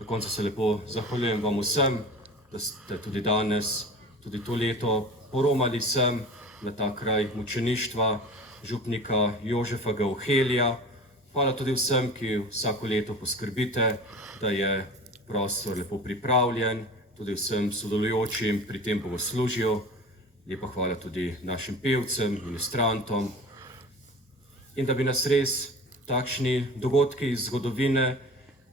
Na koncu se lepo zahvaljujem vam vsem, da ste tudi danes, tudi to leto poromali sem na ta kraj mučeništva župnika Jožefa Gauhelija. Hvala tudi vsem, ki vsako leto poskrbite, da je prostor lepo pripravljen, tudi vsem sodelujočim pri tem bogoslužju. Lepa hvala tudi našim pevcem, ministrantom. In da bi nas res takšni dogodki iz zgodovine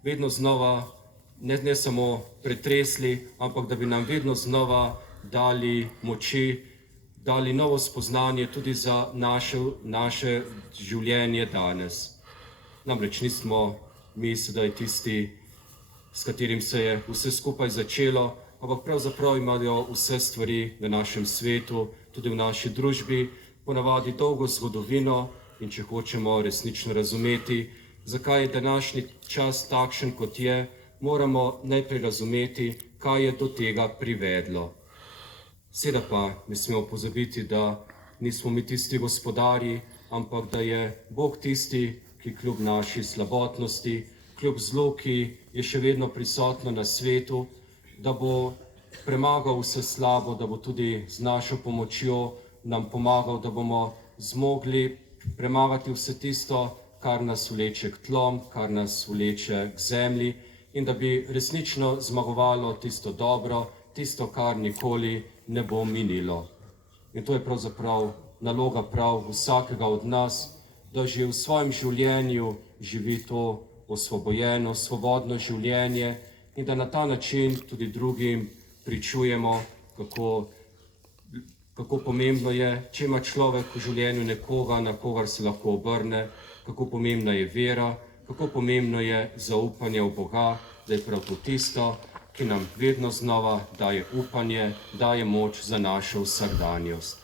vedno znova ne samo pretresli, ampak da bi nam vedno znova dali moči, dali novo spoznanje tudi za naše življenje danes. Namreč nismo mi sedaj tisti, s katerim se je vse skupaj začelo, ampak pravzaprav imajo vse stvari v našem svetu, tudi v naši družbi, ponavadi dolgo zgodovino. In če hočemo resnično razumeti, zakaj je današnji čas takšen, kot je, moramo najprej razumeti, kaj je do tega privedlo. Seveda pa ne smemo pozabiti, da nismo mi tisti gospodarji, ampak da je Bog tisti, ki kljub naši slabotnosti, kljub zlu, ki je še vedno prisotno na svetu, da bo premagal vse slabo, da bo tudi z našo pomočjo nam pomagal, da bomo zmogli premagati vse tisto, kar nas vleče k tlom, kar nas vleče k zemlji, in da bi resnično zmagovalo tisto dobro, tisto, kar nikoli ne bo minilo. In to je pravzaprav naloga prav vsakega od nas, da že v svojem življenju živi to osvobojeno, svobodno življenje in da na ta način tudi drugim pričujemo, kako pomembno je, če ima človek v življenju nekoga, na kogar se lahko obrne, kako pomembna je vera, kako pomembno je zaupanje v Boga, da je prav to tisto, ki nam vedno znova daje upanje, daje moč za našo vsakdanjost.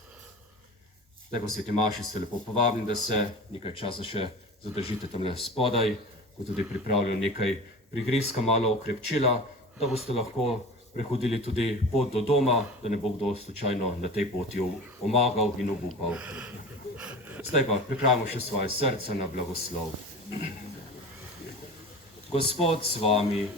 Zdaj pa sveti maši ste lepo povabljeni, da se nekaj časa še zadržite tamle spodaj, ko tudi pripravljam nekaj prigrizka, malo okrepčila, da boste lahko prehodili tudi pot do doma, da ne bo kdo slučajno na tej poti omagal in obupal. Zdaj pa pripravimo še svoje srce na blagoslov. Gospod z vami,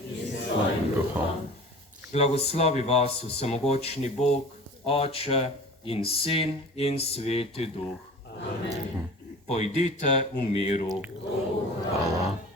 blagoslovi vas vsemogočni Bog, Oče in Sin in Sveti Duh. Amen. Pojdite v miru. Hvala.